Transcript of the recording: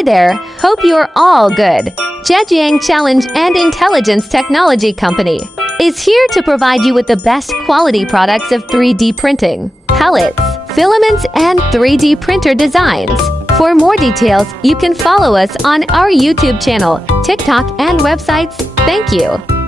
Hi there, hope you are all good. Zhejiang Challenge and Intelligence Technology Company is here to provide you with the best quality products of 3D printing, pellets, filaments, and 3D printer designs. For more details, you can follow us on our YouTube channel, TikTok, and websites. Thank you.